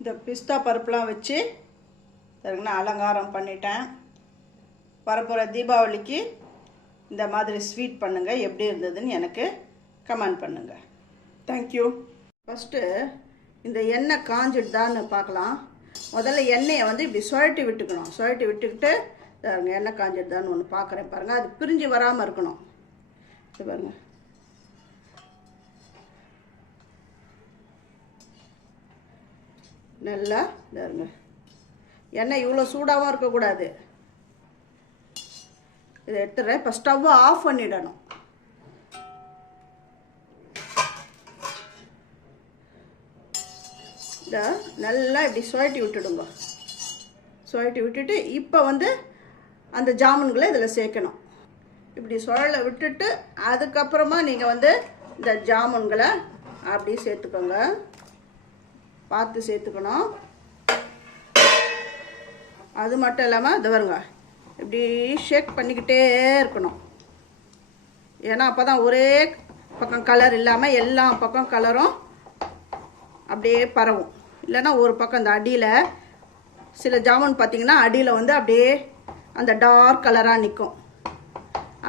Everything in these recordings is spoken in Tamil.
இந்த பிஸ்தா பருப்புலாம் வச்சு சரிங்களா அலங்காரம் பண்ணிட்டேன். வரப்போகிற தீபாவளிக்கு இந்த மாதிரி ஸ்வீட் பண்ணுங்கள் எப்படி இருந்ததுன்னு எனக்கு கமெண்ட் பண்ணுங்கள் தேங்க்யூ ஃபஸ்ட்டு இந்த எண்ணெய் காஞ்சிடுதான்னு பார்க்கலாம். முதல்ல எண்ணெயை வந்து இப்படி சுழட்டி விட்டுக்கணும். சுழட்டி விட்டுக்கிட்டு பாருங்கள் எண்ணெய் காஞ்சிடுதான்னு ஒன்று பார்க்குறேன் பாருங்கள் அது பிரிஞ்சு வராமல் இருக்கணும். இது நல்லா இதாருங்க எண்ணெய் இவ்வளோ சூடாகவும் இருக்கக்கூடாது. இதை எடுத்துடுறேன் இப்போ ஸ்டவ்வை ஆஃப் பண்ணிடணும். இதை நல்லா இப்படி சுழட்டி விட்டுடுங்க. சுழட்டி விட்டுட்டு இப்போ வந்து அந்த ஜாமுன்களை இதில் சேர்க்கணும். இப்படி சுழல விட்டுட்டு அதுக்கப்புறமா நீங்கள் வந்து இந்த ஜாமுன்களை அப்படி சேர்த்துக்கோங்க. பார்த்து சேர்த்துக்கணும். அது மட்டும் இல்லாமல் இது வருங்க இப்படி ஷேக் பண்ணிக்கிட்டே இருக்கணும். ஏன்னா அப்போ தான் ஒரே பக்கம் கலர் இல்லாமல் எல்லா பக்கம் கலரும் அப்படியே பரவும். இல்லைன்னா ஒரு பக்கம் இந்த அடியில் சில ஜாமுன் பார்த்திங்கன்னா அடியில் வந்து அப்படியே அந்த டார்க் கலராக நிற்கும்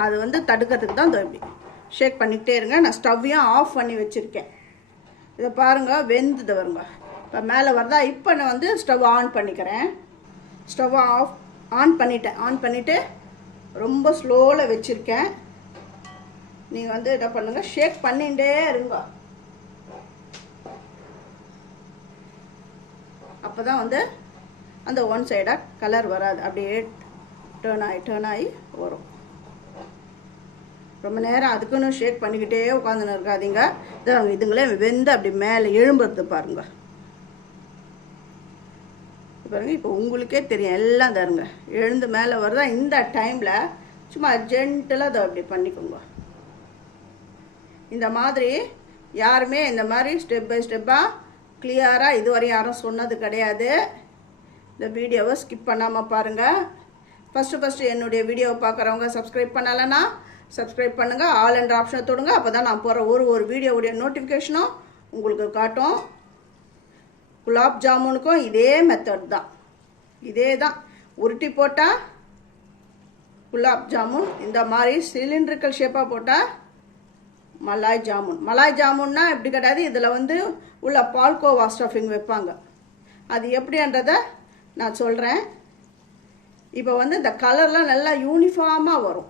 அது வந்து தடுக்கிறதுக்கு தான் இந்த இப்படி ஷேக் பண்ணிக்கிட்டே இருங்க. நான் ஸ்டவ்வையும் ஆஃப் பண்ணி வச்சுருக்கேன். இதை பாருங்கள் வெந்துது வருங்க இப்போ மேலே வருதா இப்போ நான் வந்து ஸ்டவ் ஆன் பண்ணிக்கிறேன். ஸ்டவ் ஆஃப் ஆன் பண்ணிட்டேன். ஆன் பண்ணிவிட்டு ரொம்ப ஸ்லோவில் வச்சுருக்கேன். நீங்கள் வந்து என்ன பண்ணுங்கள் ஷேக் பண்ணிகிட்டே இருங்க. அப்போ தான் வந்து அந்த ஒன் சைடாக கலர் வராது. அப்படியே டேர்ன் ஆகி டேர்ன் ஆகி வரும். ரொம்ப நேரம் அதுக்குன்னு ஷேக் பண்ணிக்கிட்டே உட்காந்துன்னு இருக்காதீங்க. இதுங்களே வெந்து அப்படி மேலே எழும்புறது பாருங்க. பாருங்கள் இப்போ உங்களுக்கே தெரியும் எல்லாம் தருங்க. எழுந்து மேலே வருதா இந்த டைமில் சும்மா ஜென்டலாக அதை அப்படி பண்ணிக்கோங்க. இந்த மாதிரி யாருமே இந்த மாதிரி ஸ்டெப் பை ஸ்டெப்பாக கிளியராக இதுவரையும் யாரும் சொன்னது கிடையாது. இந்த வீடியோவை ஸ்கிப் பண்ணாமல் பாருங்கள் ஃபஸ்ட்டு ஃபஸ்ட்டு என்னுடைய வீடியோவை பார்க்குறவங்க சப்ஸ்கிரைப் பண்ணலைன்னா சப்ஸ்கிரைப் பண்ணுங்கள் ஆல் என்ற ஆப்ஷனை தொடுங்க. அப்போ தான் நான் போகிற ஒரு ஒரு வீடியோவுடைய நோட்டிஃபிகேஷனும் உங்களுக்கு காட்டும். குலாப் ஜாமுனுக்கும் இதே மெத்தட் தான். இதே தான் உருட்டி போட்டால் குலாப் ஜாமுன் இந்த மாதிரி சிலிண்ட்ரிக்கல் ஷேப்பாக போட்டால் மலாய் ஜாமுன். மலாய் ஜாமுன்னா எப்படி கிடையாது? இதில் வந்து உள்ள பால்கோவா ஸ்டஃபிங் வைப்பாங்க. அது எப்படின்றத நான் சொல்கிறேன் இப்போ வந்து இந்த கலர்லாம் நல்லா யூனிஃபார்மாக வரும்.